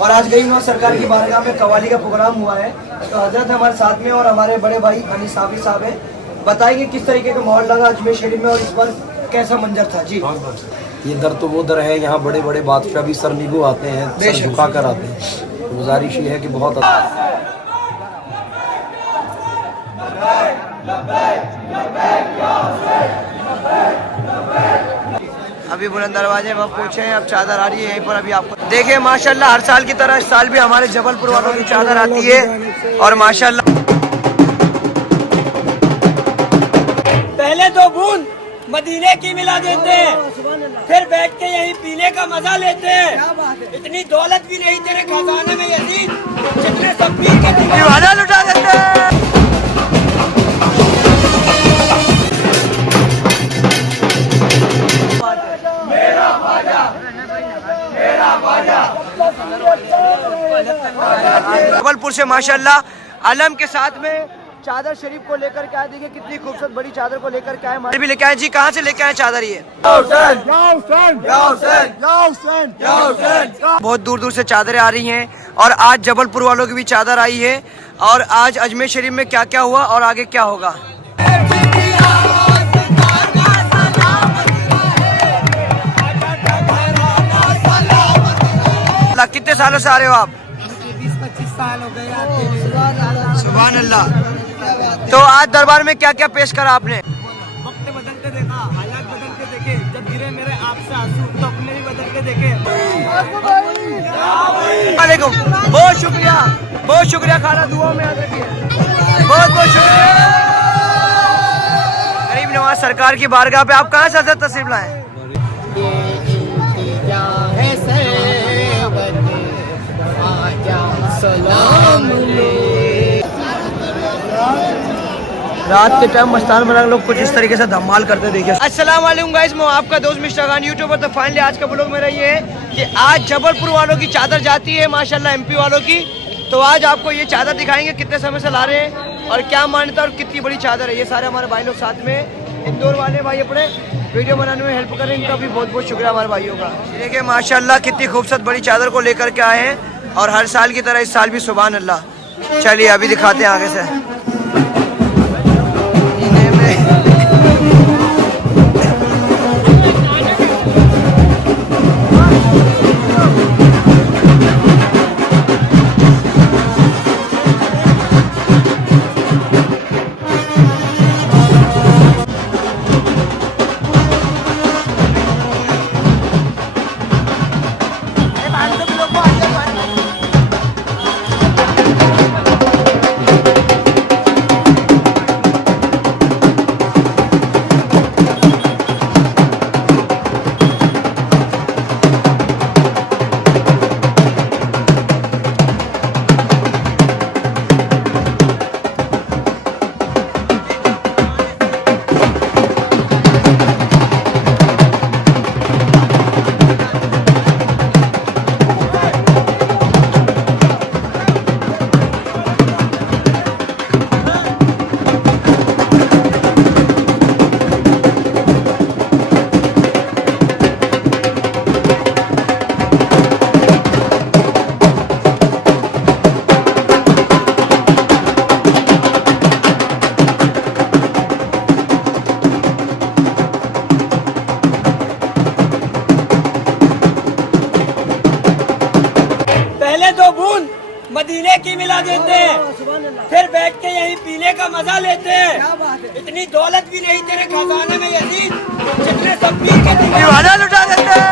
और आज गरीब सरकार की बारगाह में कवाली का प्रोग्राम हुआ है, तो हजरत हमारे साथ में और हमारे बड़े भाई अनिस साबिर साहब है, बताएंगे किस तरीके का माहौल लगा अजमेर शरीफ में और इस पर कैसा मंजर था। जी, ये दर तो वो दर है, यहाँ बड़े बड़े बादशाह भी सर निगो आते हैं, सर झुका कर आते हैं। गुजारिश ये है कि बहुत अभी बुलंद दरवाजे पर पहुंचे हैं, अब चादर आ रही है यहीं पर। अभी आपको देखिए माशाल्लाह हर साल की तरह इस साल भी हमारे जबलपुर वालों की चादर आती है और माशाल्लाह पहले तो बूंद मदीने की मिला देते हैं, फिर बैठ के यहीं पीने का मजा लेते हैं। इतनी दौलत भी नहीं तेरे खजाने में यजीद, जितने सब पी के दीवाना लुटा देते हैं। जबलपुर से माशाल्लाह आलम के साथ में चादर शरीफ को लेकर के आए। देखिए कितनी खूबसूरत बड़ी चादर को लेकर के आए, भी लेके आए। जी, कहाँ से लेके आए चादर? ये बहुत दूर दूर से चादरें आ रही हैं और आज जबलपुर वालों की भी चादर आई है। और आज अजमेर शरीफ में क्या क्या हुआ और आगे क्या होगा। कितने सालों से आ रहे हो आप? 20-25 साल हो गए। सुभान अल्लाह। तो आज दरबार में क्या क्या पेश करा आपने? वक्त बदलते देखा, हालात बदलते देखे, जब गिरे मेरे आपसे आंसू तो अपने भी बदलते देखे। वालेकुम, बहुत शुक्रिया खाना, दुआ में याद रखिए। बहुत बहुत शुक्रिया। गरीब नवाज सरकार की बारगाह पे आप कहाँ से हजरत तशरीफ लाए? रात के टाइम मस्तान बना लोग कुछ इस तरीके से धमाल करते देखिए। अस्सलाम वालेकुम गाइस, मैं आपका दोस्त मिस्टर खान यूट्यूबर। तो फाइनली आज का ब्लॉग मेरा ये है कि आज जबलपुर वालों की चादर जाती है माशाल्लाह एमपी वालों की। तो आज आपको ये चादर दिखाएंगे कितने समय से ला रहे हैं और क्या मान्यता और कितनी बड़ी चादर है। ये सारे हमारे भाई लोग साथ में इंदौर वाले भाई अपने वीडियो बनाने में हेल्प कर रहे हैं, इनका भी बहुत बहुत शुक्रिया हमारे भाइयों का। देखिए माशाल्लाह कितनी खूबसूरत बड़ी चादर को लेकर के आए हैं और हर साल की तरह इस साल भी सुभान अल्लाह। चलिए अभी दिखाते हैं आगे से। मदीने की मिला देते हैं, फिर बैठ के यहीं पीने का मजा लेते हैं। इतनी दौलत भी नहीं तेरे खजाने में यजीद, जितने सब पी के दीवाना लुटा देते हैं।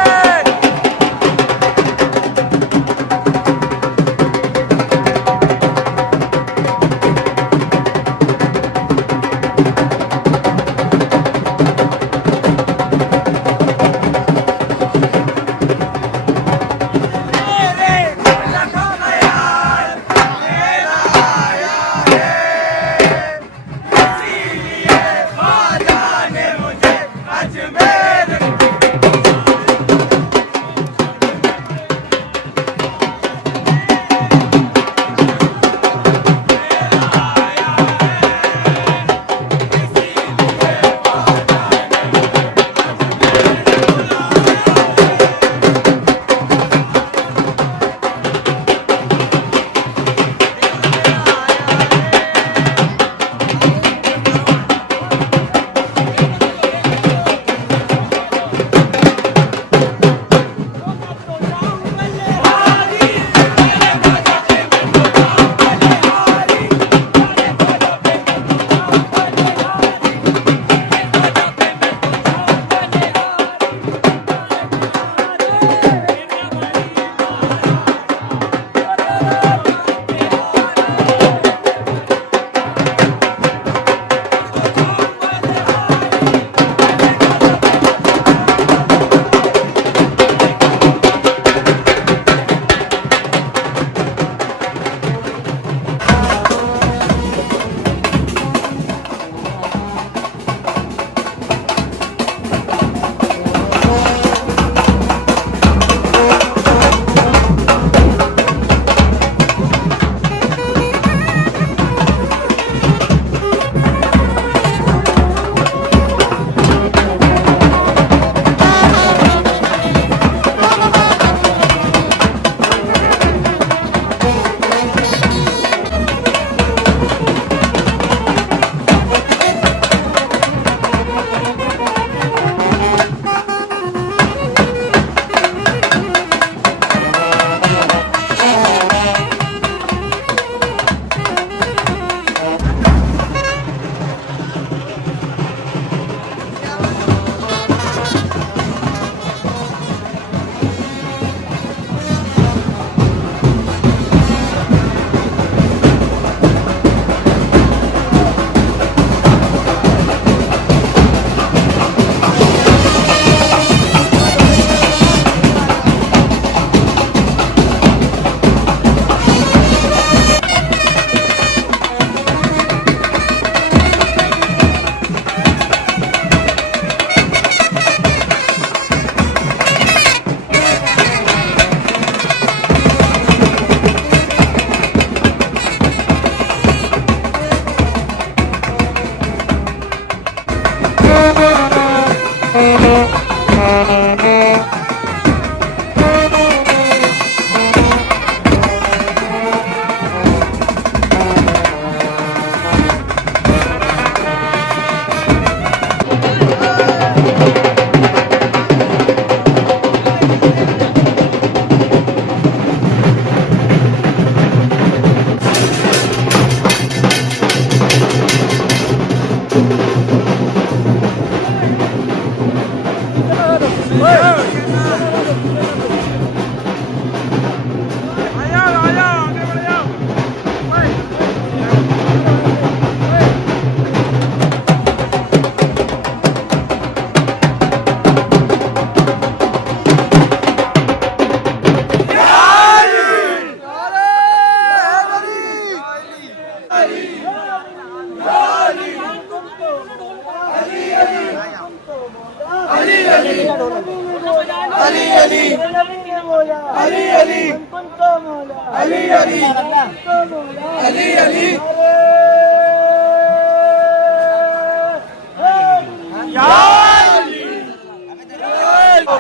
उनको मौला अली अली उनको मौला अली अली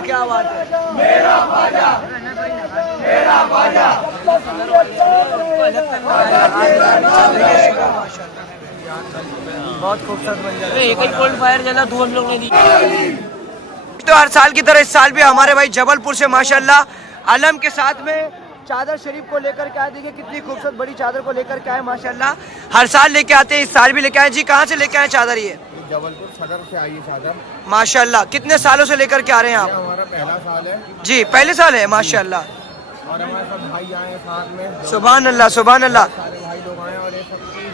क्या बात है। मेरा बाजा बहुत खूबसूरत मंजर है। एक ही कोल्ड फायर जला दो हम लोग ने दी। तो हर साल की तरह इस साल भी हमारे भाई जबलपुर से माशाल्लाह अलम के साथ में चादर शरीफ को लेकर के आए। देखिए कितनी खूबसूरत बड़ी चादर को लेकर के आए माशाल्लाह। हर साल लेके आते हैं, इस साल भी लेके आए। जी कहाँ से लेके आए चादर? ये जबलपुर सदर से आई है चादर। माशाल्लाह कितने सालों से लेकर के आ रहे हैं आप? हमारा पहला साल है जी पहले साल है माशाल्लाह। और हमारे सब भाई आए हैं साथ में, सुभान अल्लाह सुभान अल्लाह। सारे भाई लोग आए और ये सबकी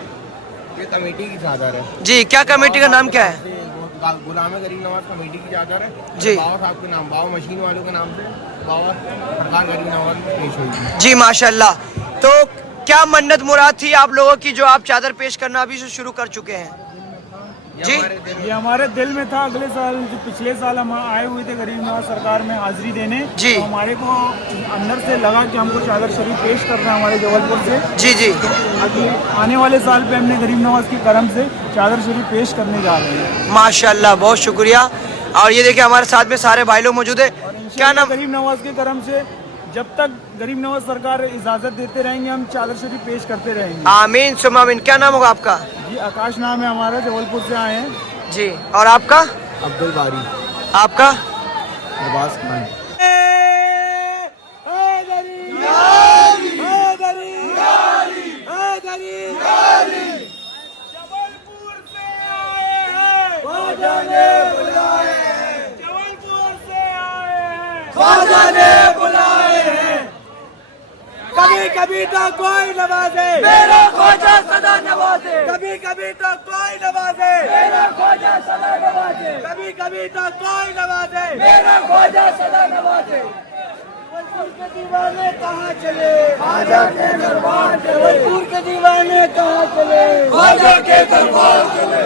ये कमेटी की चादर है। जी क्या कमेटी का नाम क्या है? गुलाम गरीब नवाज कमेटी की चादर है। जी। बाबा साहब के नाम, बाबा मशीन वालों के नाम से बाबा सरदार गरीब नवाज में पेश हुई। जी माशाल्लाह। तो क्या मन्नत मुराद थी आप लोगों की जो आप चादर पेश करना अभी से शुरू कर चुके हैं? जी ये हमारे दिल में था। अगले साल जो पिछले साल हम आए हुए थे गरीब नवाज सरकार में हाजिरी देने, जी। तो हमारे को अंदर से लगा कि हमको चादर शरीफ पेश करना है हमारे जबलपुर से। जी जी अगले आने वाले साल पे हमने गरीब नवाज के करम से चादर शरीफ पेश करने जा रहे हैं। माशाल्लाह बहुत शुक्रिया। और ये देखिए हमारे साथ में सारे भाई लोग मौजूद है। क्या नाम? गरीब नवाज के करम से जब तक गरीब नवाज सरकार इजाजत देते रहेंगे हम चादर शरीफ पेश करते रहेंगे। आमीन सुम आमीन। क्या नाम होगा आपका? जी आकाश नाम है हमारा, जबलपुर से आए हैं। जी और आपका? अब्दुल बारी, आपका? अरबाज खान। जबलपुर से आए हैं, ख्वाजा ने बुलाए हैं। जबलपुर से आए हैं, ख्वाजा ने बुलाए हैं। कभी कभी तो कोई नवाजे, मेरा ख्वाजा सदा नवाजे। कभी कभी तो कोई नवाजे, मेरा ख्वाजा सदा नवाजे। कभी कभी तो कोई नवाजे। मेरा ख्वाजा सदा नवाजे। जबलपुर के दीवाने कहाँ चले? ख्वाजा के दरबार चले। जबलपुर के दीवाने कहाँ चले? ख्वाजा के दरबार चले।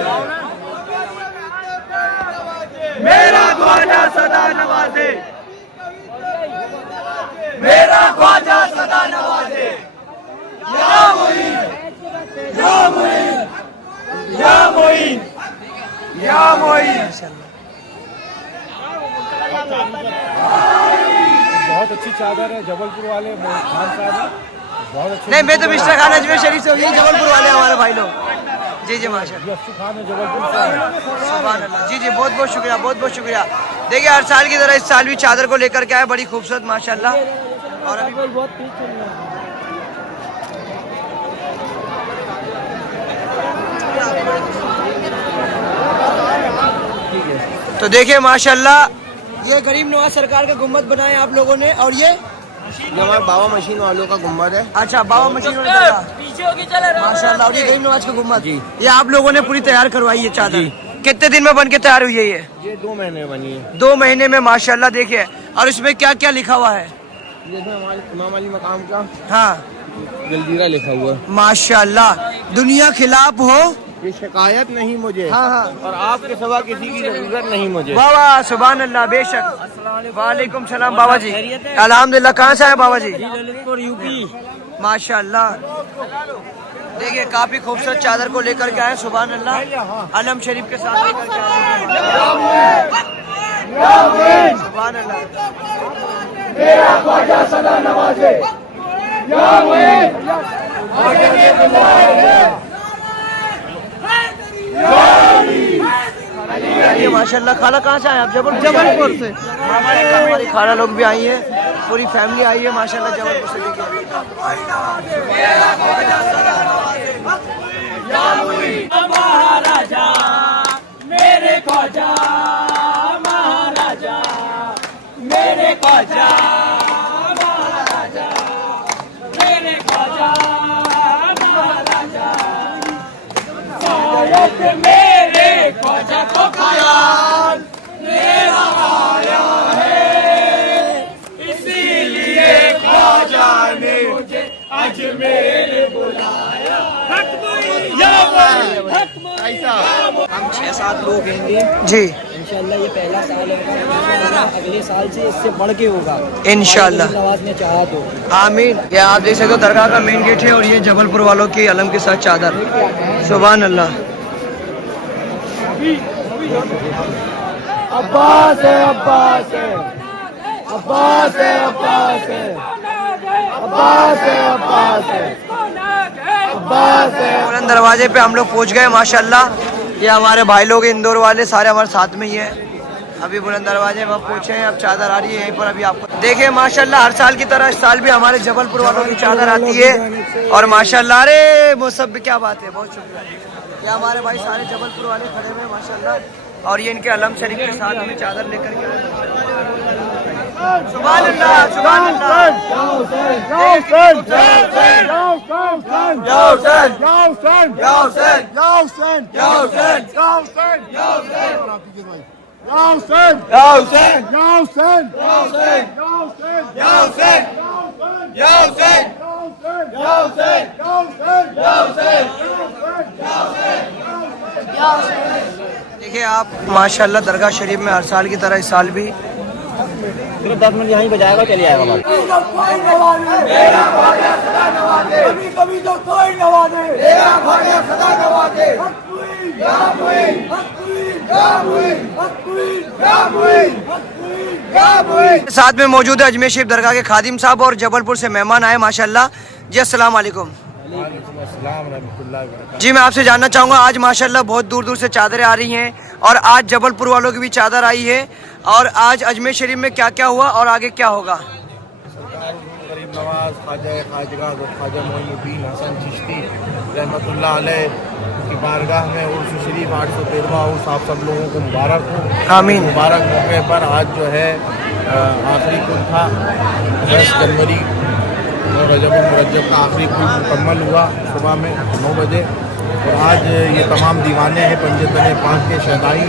मेरा ख्वाजा सदा नवाजे। मेरा ख्वाजा सदा नवाजे। या मुईन या मुईन या मुईन या मुईन। बहुत अच्छी चादर है, जबलपुर वाले खान साहब है, बहुत अच्छे। नहीं मैं तो मिस्टर खान अजमेर शरीफ से हूँ, यही जबलपुर वाले हमारे भाई लोग। जी जी माशाल्लाह। यस्सु खान है जबलपुर से आए। सुभान अल्लाह। जी जी बहुत बहुत शुक्रिया बहुत बहुत शुक्रिया। देखिए हर साल की तरह इस साल भी चादर को लेकर के आए, बड़ी खूबसूरत माशाल्लाह। और अभी बहुत तेज चल रहा है। तो देखिए माशाल्लाह ये गरीब नवाज सरकार का गुम्बद बनाए आप लोगों ने। और ये हमारे बाबा मशीन वालों का गुम्बद है। अच्छा बाबा मशीन वाले का। पीछे होके चले रहे माशाल्लाह। और ये गरीब नवाज का गुम्बद ये आप लोगों ने पूरी तैयार करवाई है चादर? कितने दिन में बन के तैयार हुई है ये? 2 महीने में बनी है। 2 महीने में माशाल्लाह। देखिए और इसमें क्या क्या लिखा हुआ है? जिसमें हमारे इमाम अली मकाम का हाँ जलजीरा लिखा हुआ है। माशाल्लाह। दुनिया खिलाफ हो ये शिकायत नहीं मुझे, हाँ हाँ और आपके सिवा किसी की जरूरत नहीं मुझे। वाह वाह सुभान अल्लाह बेशक। वालेकुम सलाम बाबा जी। अल्हम्दुलिल्लाह। कहाँ से आए बाबा जी? जबलपुर यूपी। माशाल्लाह। देखिए काफी खूबसूरत चादर को लेकर के आए सुभान अल्लाह। अलम शरीफ के साथ लेकर के आए सुभान अल्लाह। मेरा ख्वाजा सदा नवाजे। ये माशाल्लाह। खाला कहाँ से आए आप? जबलपुर से। हमारी खाला लोग भी आई है, पूरी फैमिली आई है माशाल्लाह जबलपुर से। महाराजा मेरे ख्वाजा, महाराजा मेरे ख्वाजा, महाराजा मेरे ख्वाजा, महाराजा शायद मेरे ख्वाजा को ख्याल मेरा आया है, इसीलिए ख्वाजा ने मुझे अजमेर बुलाया। हम 6-7 लोग हैं जी इंशाल्लाह ये पहला साल है, अगले साल से इससे बढ़ के होगा इंशाल्लाह। नवाज ने चाहा तो। आमीन। ये आप देख सकते हो दरगाह का मेन गेट है और ये जबलपुर वालों की अलम के साथ चादर। सुभान अल्लाह। अब्बास है, अब्बास है, अब्बास है, अब्बास है, अब्बास है, अब्बास है, अब्बास है। बुलंद दरवाजे पे हम लोग पहुंच गए माशाल्लाह। ये हमारे भाई लोग इंदौर वाले सारे हमारे साथ में ही है। अभी बुलंद दरवाजे पर पहुंचे हैं, अब चादर आ रही है यहीं पर। अभी आपको देखिए माशाल्लाह हर साल की तरह इस साल भी हमारे जबलपुर वालों की चादर आती है और माशाल्लाह। अरे मुसब क्या बात है, बहुत शुक्रिया। ये हमारे भाई सारे जबलपुर वाले खड़े हुए हैं माशाल्लाह और ये इनके अलम शरीफ के साथ में चादर लेकर के आए। सुभान अल्लाह, सुभान अल्लाह। देखिए आप माशाल्लाह दरगाह शरीफ में हर साल की तरह इस साल भी 10 मिनट यहीं बजाएगा, चले आएगा। कभी कभी तो कोई नवाजे, साथ में मौजूद है अजमेर शरीफ दरगाह के खादिम साहब और जबलपुर से मेहमान आए माशाल्लाह। जी अस्सलाम वालेकुम। जी मैं आपसे जानना चाहूँगा, आज माशाल्लाह बहुत दूर दूर से चादरें आ रही हैं और आज जबलपुर वालों की भी चादर आई है और आज अजमेर शरीफ में क्या क्या हुआ और आगे क्या होगा? गरीब नवाज ख्वाजा मोइनुद्दीन हसन चिश्ती रहमतुल्लाह अलैह की बारगाह में उर्स शरीफ 813वां उर्स आप सब लोगों को मुबारक हो। आमीन। मुबारक मौके पर आज जो है आखिरी कुल था 10 जनवरी और रजब मुरज्जब का आखिरी कुल मुकम्मल हुआ सुबह में 9 बजे। और आज ये तमाम दीवाने हैं पंजतन पाक के शहदाई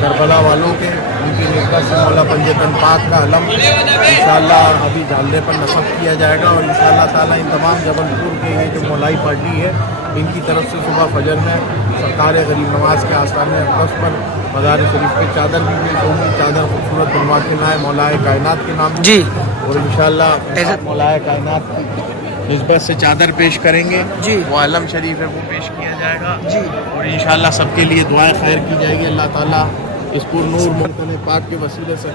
करबला वालों के, उनकी निस्बत से मौला पंजतन पाक का अलम इंशाअल्लाह अभी झालने पर नस्ब किया जाएगा और इंशाअल्लाह ताला इन तमाम जबलपुर के ये जो मौलाई पार्टी है इनकी तरफ से सुबह फजर में सरकार गरीब नवाज के आस्थान अक़दस पर मज़ार शरीफ पे चादर भी पेश होगी। चादर खूबसूरत बनवा के लाए मौलाए कायनात के नाम जी और इंशाअल्लाह मौलाए कायनात की निस्बत से चादर पेश करेंगे जी। वो आलम शरीफ है वो पेश किया जाएगा जी और इंशाअल्लाह सबके लिए दुआएं खैर की जाएगी। अल्लाह ताला इस पुरनूर मुल्तन पाक के वसीले से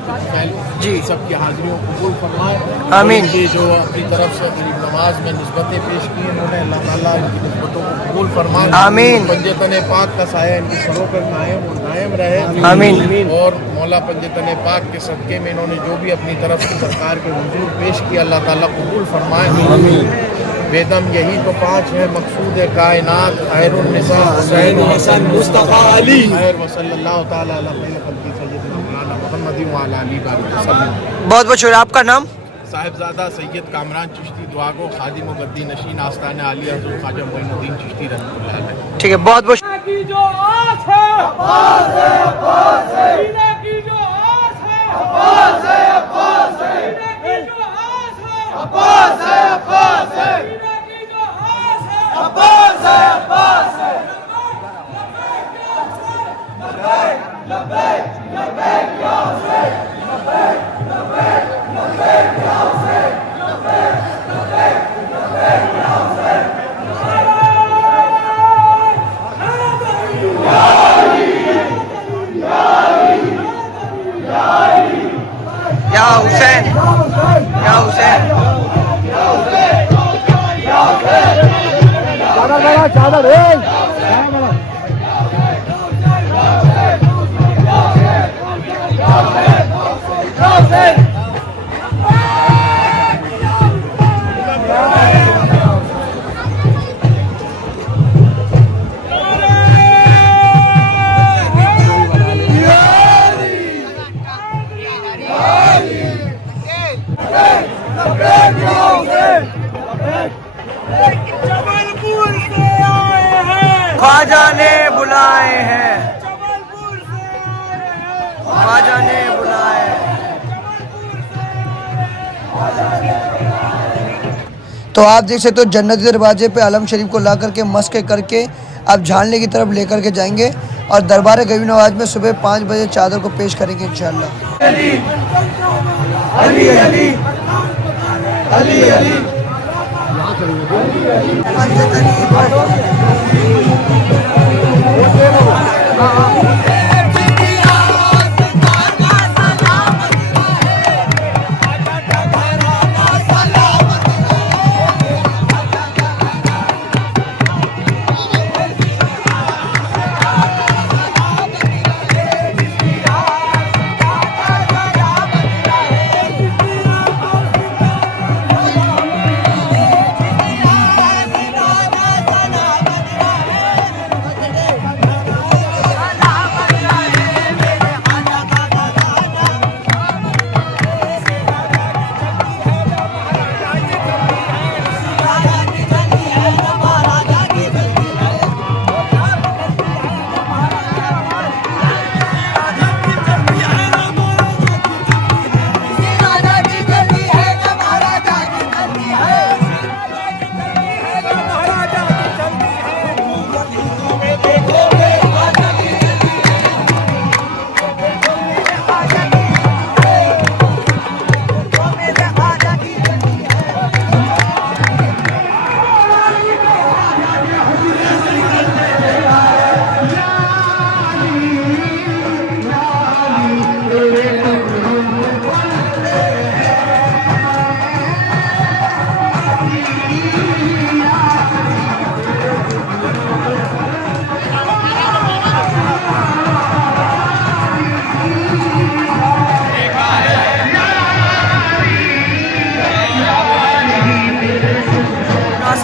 जी सबकी हाजिरियों को कबूल फरमाए। आमीन। ये जो अपनी तरफ से गरीब नवाज में निस्बतें पेश की उन्होंने अल्लाह ताला इनकी निस्बतों को कबूल फरमाए। आमीन। पंजतन पाक का साया इनकी सरों पर कायम और दायम रहे। आमीन। और मौला पंजतन पाक के सदक़े में इन्होंने जो भी अपनी तरफ से सरकार के हुजूर पेश किया अल्लाह ताला कबूल फरमाए। बेदम यही तो 5 है मकसूद कायनात खैरुन निसा हुसैन हसन मुस्तफा अली खैर व सल्लल्लाहु ताला अला खल्क़ी सय्यदना मौलाना मुहम्मद व अला आलिहि व सल्लम। बहुत बहुत शुक्रिया। आपका नाम? साहिबजादा सैयद कामरान चिश्ती दुआगो खादिम व गद्दी नशीन आस्तान आली हज़रत ख्वाजा मोइनुद्दीन चिश्ती रहमतुल्लाह अलैह। ठीक है, बहुत बहुत की जो आस है, अब्बास है, अब्बास है, सीने की जो आस है, अब्बास है, अब्बास है, सीने की जो आस है, अब्बास है, अब्बास है, सीने की जो आस है, अब्बास है, अब्बास है। लब्बैक लब्बैक लब्बैक या हुसैन, लब्बैक लब्बैक लब्बैक या हुसैन, लब्बैक लब्बैक लब्बैक या हुसैन। या हुसैन, या हुसैन। जबलपुर से आए हैं, ख्वाजा ने बुलाए हैं, जबलपुर से आए हैं, ख्वाजा ने बुलाए हैं। तो आप देख सकते हो जन्नती दरवाजे पे अलम शरीफ को ला करके मस्क करके आप झांले की तरफ लेकर के जाएंगे और दरबार गरीब नवाज में सुबह 5 बजे चादर को पेश करेंगे इंशाल्लाह। अली अली अली अली अली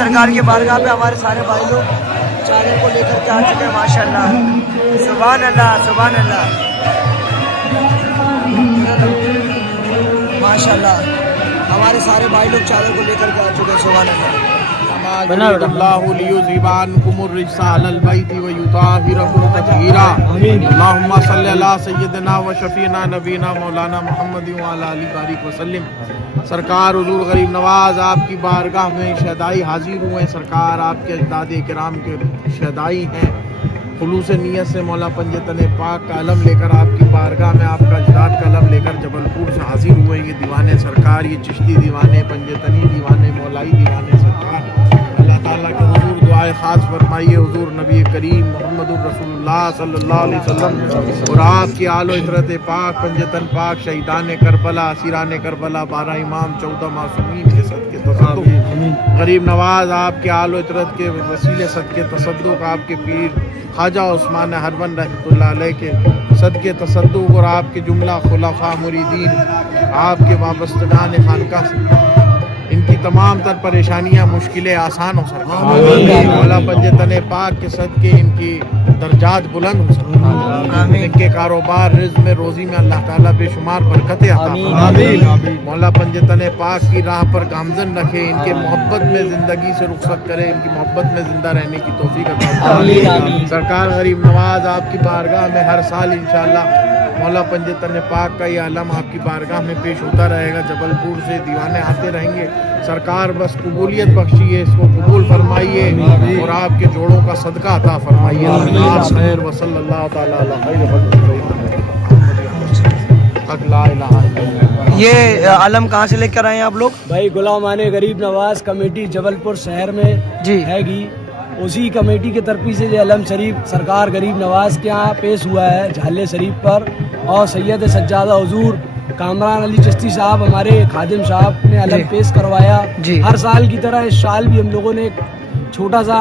सरकार के बारगाह पे हमारे सारे भाई लोग चादर को लेकर के आ चुके हैं माशाल्लाह। सुभान अल्लाह सुभान अल्लाह माशाल्लाह। हमारे सारे भाई लोग चादर को लेकर के आ चुके हैं। सुभान अल्लाह। सरकार हुजूर गरीब नवाज आपकी बारगाह में शहदाई हाजिर हुए। सरकार आपके अजदाद किराम के शहदाई हैं। खुलूस नीयत से मौला पंजतन पाक का अलम लेकर आपकी बारगाह में आपका अजदाद का अलम लेकर जबलपुर से हाजिर हुए। ये दीवाने सरकार, ये चिश्ती दीवाने, पंजतनी दीवाने, मौलाई दीवाने सरकार, अल्लाह ताला के हुजूर दुआए ख़ास फरमाइए। हुजूर नबी करीम मोहम्मदुर रसूलुल्लाह सल्लल्लाहु अलैहि वसल्लम और आपकी आलो इतरत पाक, पंजतन पाक, शहीदान करबला, असीरान करबला, 12 इमाम, 14 मासूमीन के सदके तसद्दुक़ गरीब नवाज आपके आलो इतरत के वसीले सदके तसद्दुक़, आपके पीर ख्वाजा उस्मान हरवन रहमतुल्लाह अलैह के सदके तसद्दुक़ और आपके जुमला खुलफा मुरीदीन, आपके वाबस्तगान खानका, इनकी तमाम तर परेशानियां मुश्किलें आसान हो सकें। मौला पंजतन पाक के सदके इनकी दर्जात बुलंद हो सकें। इनके कारोबार, रिज़्क़ में, रोज़ी में अल्लाह ताला बेशुमार बरकतें अता फरमाए। मौला पंजतन पाक की राह पर गामज़न रखे। इनके मोहब्बत में ज़िंदगी से रुखसत करे। इनकी मोहब्बत में ज़िंदा रहने की तौफीक अता फरमाए। सरकार गरीब नवाज आपकी बारगाह में हर साल इंशाअल्लाह मौला पंजतन पाक का ये आलम आपकी बारगाह में पेश होता रहेगा। जबलपुर से दीवाने आते रहेंगे। सरकार बस कबूलियत बख्शिए, इसको कबूल फरमाइए और आपके जोड़ों का सदका अता फरमाइए। ये आलम कहाँ से लेकर आए हैं आप लोग? भाई गुलामाने गरीब नवाज कमेटी जबलपुर शहर में जी हैगी। उसी कमेटी के तरफी से अलम शरीफ सरकार गरीब नवाज के यहाँ पेश हुआ है झाले शरीफ पर। और सैयद सज्जादा हुजूर कामरान अली चिश्ती साहब, हमारे खादिम साहब ने अलम पेश करवाया। हर साल की तरह इस साल भी हम लोगों ने छोटा सा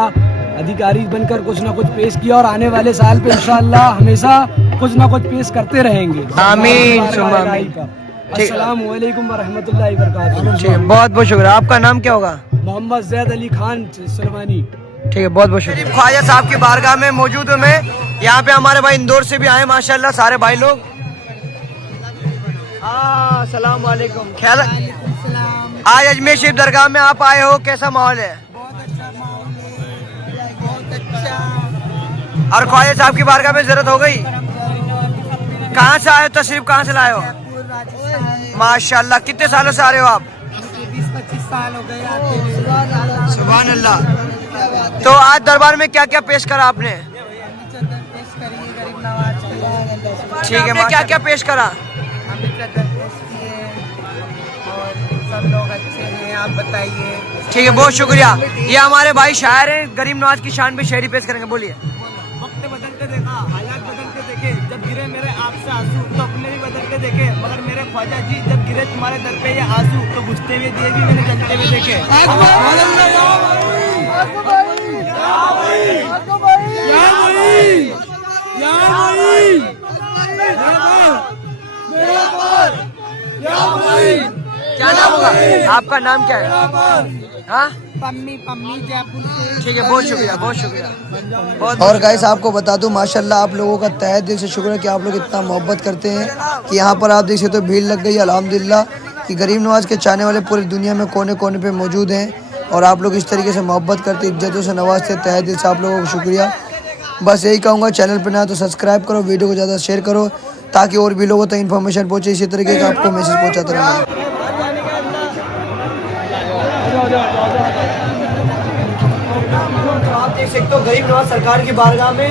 अधिकारी बनकर कुछ ना कुछ पेश किया और आने वाले साल पे इंशाअल्लाह हमेशा कुछ ना कुछ पेश करते रहेंगे। आमीन। अस्सलाम वालेकुम व रहमतुल्लाहि व बरकातहू। बहुत बहुत शुक्रिया। आपका नाम क्या होगा? मोहम्मद ज़ैद अली खान सलमानी। ठीक है, बहुत बहुत शुक्रिया। ख्वाजा साहब की बारगाह में मौजूद हूँ मैं। यहाँ पे हमारे भाई इंदौर से भी आए माशाल्लाह सारे भाई लोग। अस्सलाम वालेकुम। ख्याल आज अजमेर शरीफ दरगाह में आप आए हो, कैसा माहौल है? और ख्वाजा साहब की बारगाह में ज़रूरत हो गई? कहाँ से आए हो? तशरीफ कहाँ से लाए हो? माशाल्लाह। कितने सालों से आ रहे हो आप? 20-25 साल हो गए आते हुए। सुभान अल्लाह। तो आज दरबार में क्या क्या पेश करा आपने? पेश करिए गरीब नवाज की। ठीक है, क्या क्या पेश करा? अभी कदर पेश किए और सब लोग अच्छे हैं, आप बताइए। ठीक है, बहुत शुक्रिया। ये हमारे भाई शायर हैं, गरीब नवाज की शान पे शायरी पेश करेंगे, बोलिए। वक्त बदलते देखा, हालात बदलते देखे, जब गिरे मेरे आपसे आंसू तो अपने भी बदलते देखे, मगर मेरे ख्वाजा जी जब गिरे तुम्हारे दर पे ये आंसू तो बुझते हुए दिए भी मैंने जलते हुए देखे। क्या नाम होगा आपका? नाम क्या है? हाँ, पम्मी पम्मी जयपुर से। ठीक है, बहुत शुक्रिया, बहुत शुक्रिया। और गाइस आपको बता दूं माशाल्लाह आप लोगों का तहे दिल से शुक्र है कि आप लोग इतना मोहब्बत करते हैं कि यहाँ पर आप देख सकते हो भीड़ लग गई अल्हम्दुलिल्लाह कि गरीब नवाज के चाहने वाले पूरी दुनिया में कोने कोने पे मौजूद हैं और आप लोग इस तरीके से मोहब्बत करते इज्जतों से नवाजते तहे दिल से आप लोगों को शुक्रिया। बस यही कहूँगा, चैनल पर ना तो सब्सक्राइब करो, वीडियो को ज़्यादा शेयर करो ताकि और भी लोगों तक इन्फॉर्मेशन पहुँचे, इसी तरीके का आपको मैसेज पहुँचाता रहूँगा। तो आप देख सकते हो गरीब नवाज सरकार की बारगाह में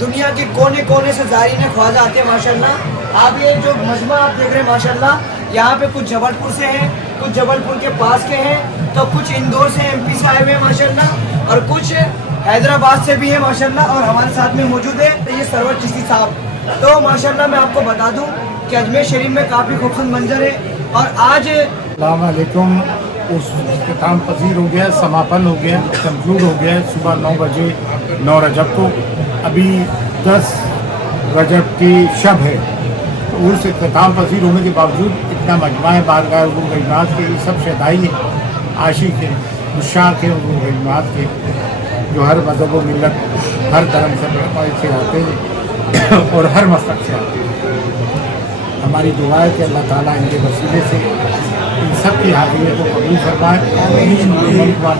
दुनिया के कोने कोने से ज़ायरीन ख्वाजा आते हैं माशाल्लाह। आप ये जो मजमा आप देख रहे हैं माशाल्लाह, यहाँ पे कुछ जबलपुर से हैं, कुछ जबलपुर के पास के हैं, तो कुछ इंदौर से MP से आए हुए हैं माशाल्लाह, और कुछ हैदराबाद से भी है माशाल्लाह, और हमारे साथ में मौजूद है तो ये सरवर चिश्ती साहब। तो माशाल्लाह मैं आपको बता दूं कि अजमेर शरीफ में काफ़ी खूबसूरत मंजर है और आज अस्सलाम वालेकुम। उस इख्तिताम पजीर हो गया, समापन हो गया, कंक्लूड हो गया सुबह 9 बजे 9 रजब को। अभी 10 रजब की शब है, तो उस इख्तिताम पजीर होने के बावजूद इतना मजमा है बारगाह गरीबनाथ के, सब शहदाई हैं, आशिक हैं, मुशाक हैं गरीबनाथ के, जो हर मज़हब व मिलत हर धर्म से आते हैं और हर मसलक से आते हैं। हमारी दुआ है कि अल्लाह ताला इनके वसीले से इन सब की हाजिरी को कबूल फरमाए,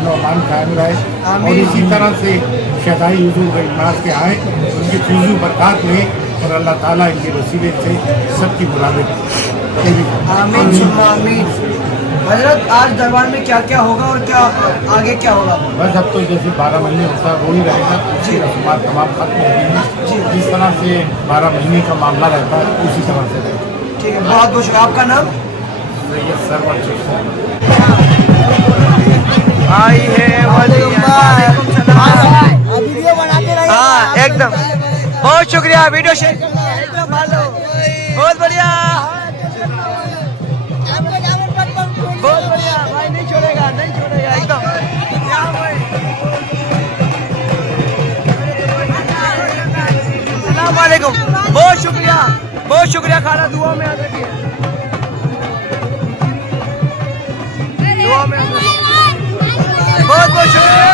अमान कायम रहे और इसी तरह से शहदाई हुजूर गरीबनाथ के आए, उनकी फूजू बरकत हुए और अल्लाह ताला इनके वसीले से सबकी मुरादें आमीन सुम्मा आमीन। हजरत आज दरबार में क्या क्या होगा और क्या आगे क्या होगा? बस अब तो जैसे 12 महीने होता है वही रहेगा, उसी रस्मात तमाम खत्म हो गई हैं, जिस तरह से 12 महीने का मामला रहता है उसी तरह से रहेगा। ठीक है, बहुत बहुत शुक्रिया। आपका नाम? ये सरवर चिश्ती। आई है वीडियो बनाते रहिए। हाँ एकदम, बहुत शुक्रिया। वीडियो शेयर करना एकदम भालो, बहुत बढ़िया, बहुत बढ़िया भाई, नहीं छोड़ेगा, नहीं छोड़ेगा एकदम। अस्सलाम वालेकुम, बहुत शुक्रिया, बहुत शुक्रिया। खाना दुआ में याद रखिए, दुआ में याद रखिए। बहुत बहुत शुक्रिया।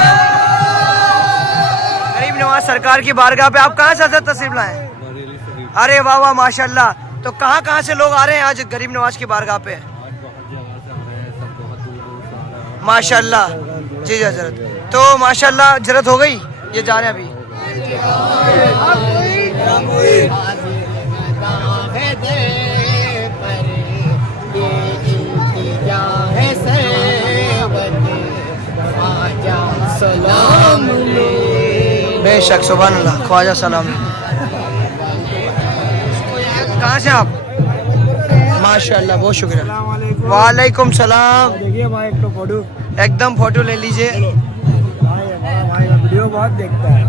गरीब नवाज सरकार की बारगाह पे आप कहाँ से हजरत तशरीफ लाए? अरे वाह वाह माशाल्लाह। तो कहाँ से लोग आ रहे हैं आज गरीब नवाज की बारगाह पे? माशाल्लाह जी हजरत। तो माशाल्लाह जरत हो गई, ये जा रहे हैं अभी। बेशक, सुभान अल्लाह, ख्वाजा सलाम। कहाँ से आप? माशाल्लाह, बहुत शुक्रिया। वालेकुम सलाम। देखिए भाई एक तो फोटो, एकदम फोटो ले लीजिए। भाई वीडियो बहुत देखता है।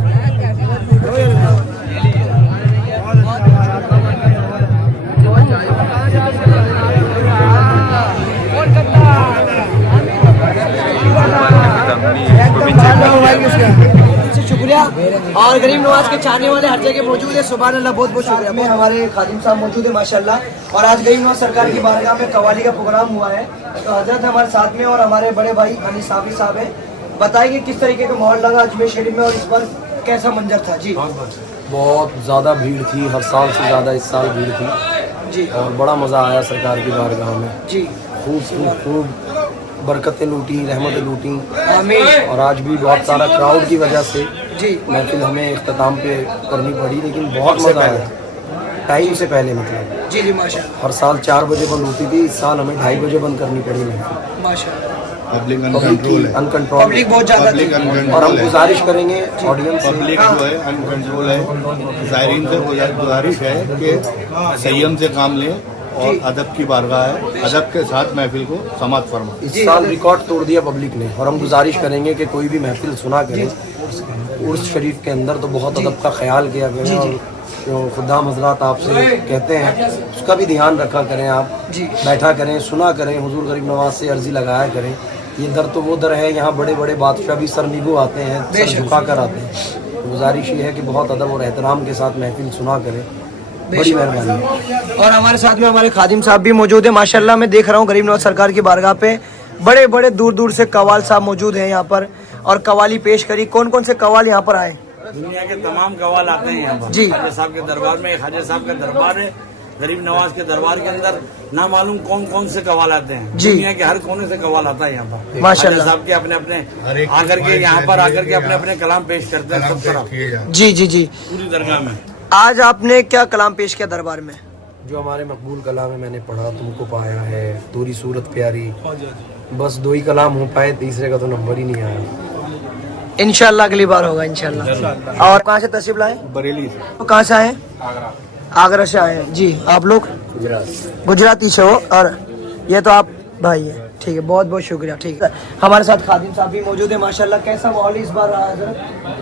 शुक्रिया। और गरीब नवाज के चाहने वाले हर जगह मौजूद है, सुभान अल्लाह, बहुत बहुत शुक्रिया। में हमारे खादिम साहब मौजूद है माशाल्लाह। और आज गरीब नवाज सरकार की बारगाह में कवाली का प्रोग्राम हुआ है, तो हजरत हमारे साथ में और हमारे बड़े भाई अली साहब है, बताएंगे किस तरीके का माहौल लगा अजमेर शरीफ में और इस बार कैसा मंजर था? जी बहुत ज़्यादा भीड़ थी, हर साल से ज़्यादा इस साल भीड़ थी जी, और बड़ा मज़ा आया सरकार की बारगाह में। जी खूब बरकतें लूटी, रहमतें लूटी। आमीन। और आज भी बहुत सारा क्राउड की वजह से जी महफिल हमें इख्तिताम पे करनी पड़ी, लेकिन बहुत मज़ा आया। टाइम से पहले मतलब जी माशाल्लाह, हर साल 4 बजे बंद होती थी, इस साल हमें 2:30 बजे बंद करनी पड़ी महफिल। माशाल्लाह। पब्लिक अनकंट्रोल है, अनकंट्रोल पब्लिक बहुत ज्यादा पब्लिक और हम अनकंट्रोल है, गुजारिश करेंगे ऑडियंस से पब्लिक जो है अनकंट्रोल है। ज़ायरीन से गुजारिश है कि संयम से काम लें और अदब की बारगाह है, अदब के साथ महफिल को समाप्त फरमा। इस साल रिकॉर्ड तोड़ दिया पब्लिक ने और हम गुजारिश करेंगे कि कोई भी महफिल सुना करें उर्स शरीफ के अंदर तो बहुत अदब का ख्याल किया करें और जो खुदाम हजरात आपसे कहते हैं उसका भी ध्यान रखा करें। आप बैठा करें, सुना करें, हुजूर गरीब नवाज से अर्जी लगाया करें। ये दर तो वो दर है, यहाँ बड़े बड़े बादशाह भी सर निगो आते हैं, सर झुका कर आते हैं। तो गुजारिश ये है कि बहुत अदब और एहतराम के साथ महफिल सुना करें, बड़ी मेहरबानी। और हमारे साथ में हमारे खादिम साहब भी मौजूद है। माशाल्लाह मैं देख रहा हूँ गरीब नवाज सरकार की बारगाह पे बड़े बड़े दूर दूर से कवाल साहब मौजूद हैं यहाँ पर और कवाली पेश करी। कौन कौन से कवाल यहाँ पर आए? दुनिया के तमाम कवाल आते हैं यहाँ पर जी। ख्वाजा साहब के दरबार में। ख्वाजा साहब का दरबार है, गरीब नवाज के दरबार के अंदर ना मालूम कौन कौन से कवाल आते हैं। जी। दुनिया के हर कोने से कवाल आता है यहाँ पर। माशाल्लाह। ख्वाजा साहब के अपने अपने आकर के यहाँ पर आकर के अपने अपने कलाम पेश करते हैं सब तरफ जी जी जी। पूरी दरगाह में। आज आपने क्या कलाम पेश किया दरबार में? जो हमारे मकबूल कलाम है मैंने पढ़ा, तुमको पाया है, तोरी सूरत प्यारी, बस 2 ही कलाम हो पाए, तीसरे का तो नंबर ही नहीं आया। इंशाल्लाह अगली बार होगा इंशाल्लाह। और कहाँ से तशरीफ लाए? बरेली से। तो कहाँ से आए? आगरा से आए हैं। जी आप लोग गुजराती से हो और ये तो आप भाई है। ठीक है, बहुत बहुत शुक्रिया। ठीक है, हमारे साथ खादिम साहब भी मौजूद है। माशाल्लाह कैसा माहौल इस बार रहा है?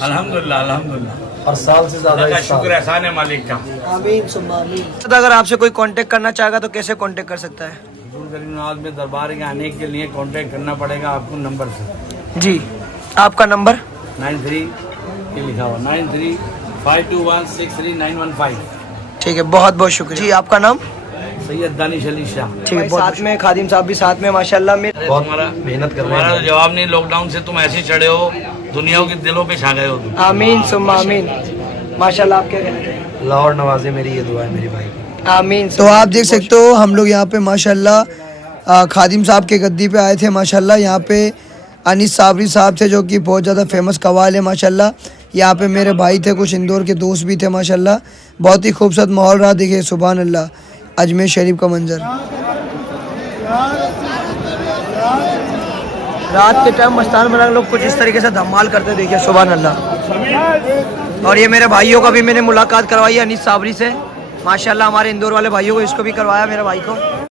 अल्हम्दुलिल्लाह अल्हम्दुलिल्लाह, हर साल से ज्यादा इस साल। शुक्र एहसान है मालिक का। आमीन सुम्मा आमीन। तो अगर आपसे कोई कांटेक्ट करना चाहेगा तो कैसे कांटेक्ट कर सकता है? हुजूर गरीब नवाज में दरबार के आने के लिए कांटेक्ट करना पड़ेगा आपको नंबर से। जी आपका नंबर? 93 ये लिखा हुआ 9352163915। ठीक है, बहुत बहुत शुक्रिया जी। आपका नाम? सैयद दानिश अली शाह। ठीक है, साथ में खादिम साहब भी साथ में माशाल्लाह में बहुत मेहनत कर रहे तुम्हारा हैं। तो जवाब नहीं, लॉकडाउन से तुम ऐसे चढ़े हो, दुनिया के दिलों पे छा गए हो तुम। आमीन सुम्मा आमीन। माशाल्लाह आप क्या कहते हैं? लाहौर नवाजे मेरी ये दुआ है मेरे भाई। आमीन। तो आप देख सकते हो हम लोग यहाँ पे माशाल्लाह खादिम साहब के गद्दी पे आए थे। माशाल्लाह यहाँ पे अनीस साबरी साहब थे जो कि बहुत ज़्यादा फेमस कवाल है माशाल्लाह। यहाँ पे मेरे भाई थे, कुछ इंदौर के दोस्त भी थे माशाल्लाह। बहुत ही खूबसूरत माहौल रहा। देखिए सुभान अल्लाह, अजमेर शरीफ का मंजर। रात के टाइम मस्तान बना लोग कुछ इस तरीके से धमाल करते देखिए सुभान अल्लाह। और ये मेरे भाइयों का भी मैंने मुलाकात करवाई है अनीस साबरी से माशाल्लाह। हमारे इंदौर वाले भाइयों को, इसको भी करवाया मेरे भाई को।